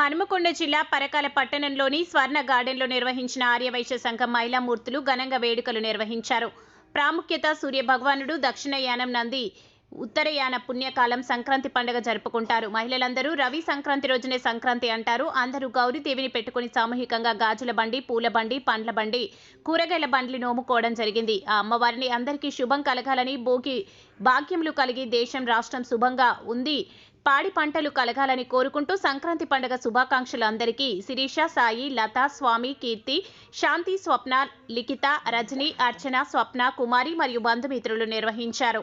హనుమకొండ జిల్లా పరకాల పట్టణంలోని స్వర్ణ గార్డెన్లో నిర్వహించిన ఆర్యవైశ్య సంఘం మహిళా మూర్తులు ఘనంగా వేడుకలు నిర్వహించారు. ప్రాముఖ్యత సూర్య భగవానుడు దక్షిణయానం నంది ఉత్తరయాన పుణ్యకాలం సంక్రాంతి పండుగ జరుపుకుంటారు. మహిళలందరూ రవి సంక్రాంతి రోజునే సంక్రాంతి అంటారు. అందరూ గౌరీదేవిని పెట్టుకుని సామూహికంగా గాజుల బండి పూల బండి పండ్ల బండి కూరగాయల బండ్లు నోముకోవడం జరిగింది. ఆ అమ్మవారిని అందరికీ శుభం కలగాలని భోగి భాగ్యములు కలిగి దేశం రాష్ట్రం శుభంగా ఉంది. పాడి పంటలు కలగాలని కోరుకుంటూ సంక్రాంతి పండుగ శుభాకాంక్షలు అందరికీ శిరీష సాయి లత స్వామి కీర్తి శాంతి స్వప్న లిఖిత రజని అర్చన స్వప్న కుమారి మరియు బంధుమిత్రులు నిర్వహించారు.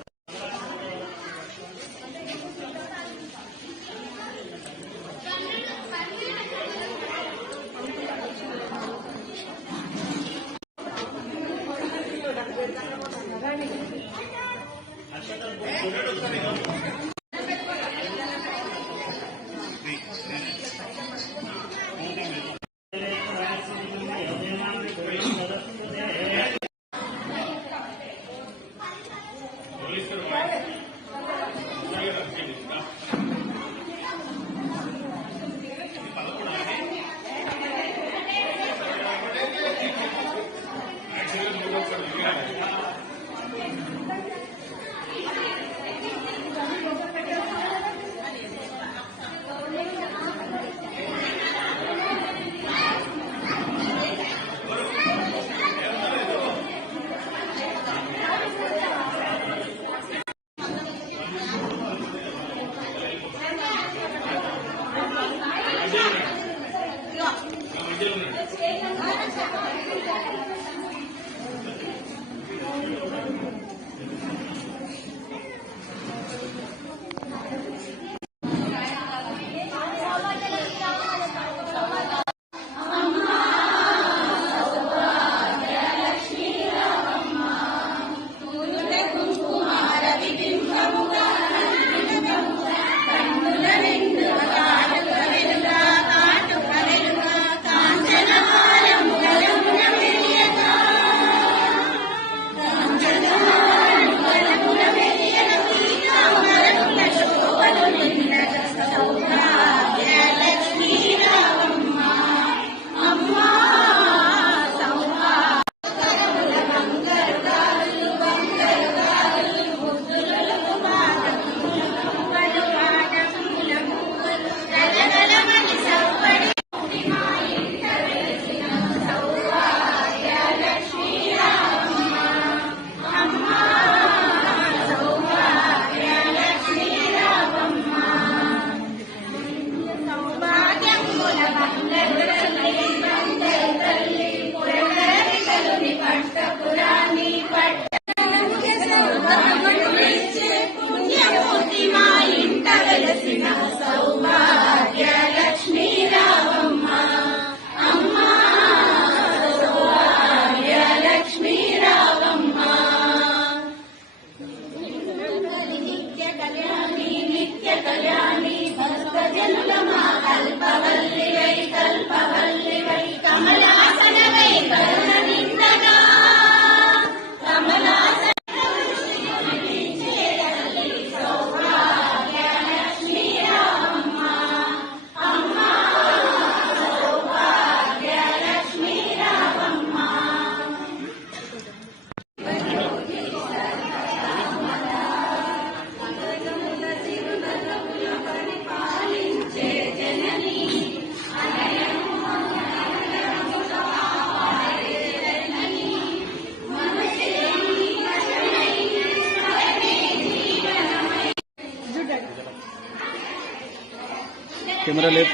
కెమెరా లేదు.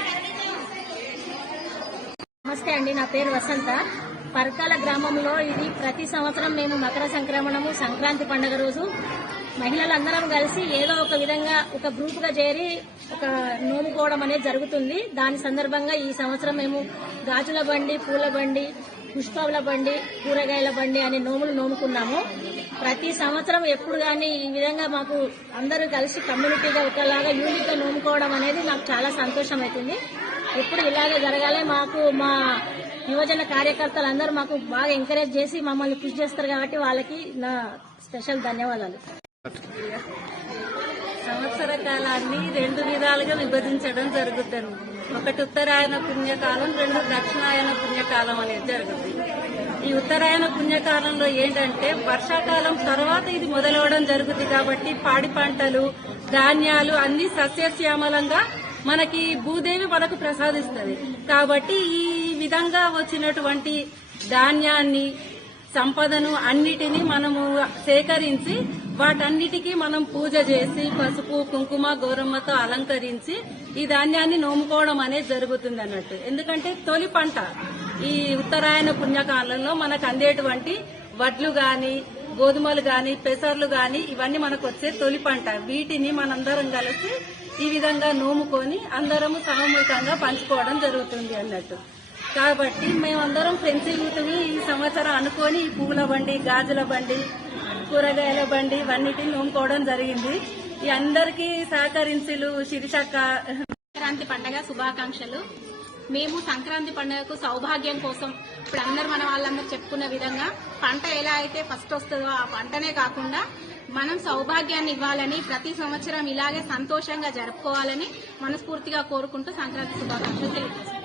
నమస్తే అండి నా పేరు వసంత. పర్కాల గ్రామంలో ఇది ప్రతి సంవత్సరం మేము మకర సంక్రమణము సంక్రాంతి పండుగ రోజు మహిళలందరం కలిసి ఏదో ఒక విధంగా ఒక గ్రూప్గా చేరి ఒక నోముకోవడం అనేది జరుగుతుంది. దాని సందర్భంగా ఈ సంవత్సరం మేము గాజుల బండి పూల బండి పుష్పాల బండి కూరగాయల బండి అనే నోములు నోముకున్నాము. ప్రతి సంవత్సరం ఎప్పుడు కానీ ఈ విధంగా మాకు అందరూ కలిసి కమ్యూనిటీగా ఒకలాగా యూనిట్గా నోముకోవడం అనేది నాకు చాలా సంతోషం అవుతుంది ఎప్పుడు ఇలాగే జరగాలి మాకు మా యువజన కార్యకర్తలు అందరూ మాకు బాగా ఎంకరేజ్ చేసి మమ్మల్ని కృషి చేస్తారు కాబట్టి వాళ్ళకి నా స్పెషల్ ధన్యవాదాలు. సంవత్సర కాలాన్ని రెండు విధాలుగా విభజించడం జరుగుతుంది. ఒకటి ఉత్తరాయణ పుణ్యకాలం రెండు దక్షిణాయన పుణ్యకాలం అనేది జరుగుతుంది. ఈ ఉత్తరాయణ పుణ్యకాలంలో ఏంటంటే వర్షాకాలం తర్వాత ఇది మొదలవడం జరుగుతుంది కాబట్టి పాడి పంటలు ధాన్యాలు అన్ని సస్యశ్యామలంగా మనకి భూదేవి మనకు ప్రసాదిస్తుంది. కాబట్టి ఈ విధంగా వచ్చినటువంటి ధాన్యాన్ని సంపదను అన్నిటినీ మనము సేకరించి వాటన్నిటికీ మనం పూజ చేసి పసుపు కుంకుమ గౌరమ్మతో అలంకరించి ఈ ధాన్యాన్ని నోముకోవడం అనేది జరుగుతుంది అన్నట్టు. ఎందుకంటే తొలి పంట. ఈ ఉత్తరాయణ పుణ్యకాలంలో మనకు అందేటువంటి వడ్లు గాని గోధుమలు గాని పెసర్లు గాని ఇవన్నీ మనకు వచ్చే తొలి పంట. వీటిని మనందరం కలిసి ఈ విధంగా నోముకొని అందరము సామూహికంగా పంచుకోవడం జరుగుతుంది అన్నట్టు. కాబట్టి మేమందరం ఫ్రెండ్స్ యూత్ని ఈ సంవత్సరం అనుకొని ఈ పూల బండి గాజుల బండి కూరగాయల బండి ఇవన్నిటిని నూనుకోవడం జరిగింది. ఈ అందరికీ సహకరించులు శిరిషక్క. సంక్రాంతి పండగ శుభాకాంక్షలు. మేము సంక్రాంతి పండుగకు సౌభాగ్యం కోసం ఇప్పుడు అందరు మన వాళ్ళందరూ చెప్పుకున్న విధంగా పంట ఎలా అయితే ఫస్ట్ వస్తుందో ఆ పంటనే కాకుండా మనం సౌభాగ్యాన్ని ఇవ్వాలని ప్రతి సంవత్సరం ఇలాగే సంతోషంగా జరుపుకోవాలని మనస్ఫూర్తిగా కోరుకుంటూ సంక్రాంతి శుభాకాంక్షలు తెలియజేస్తాం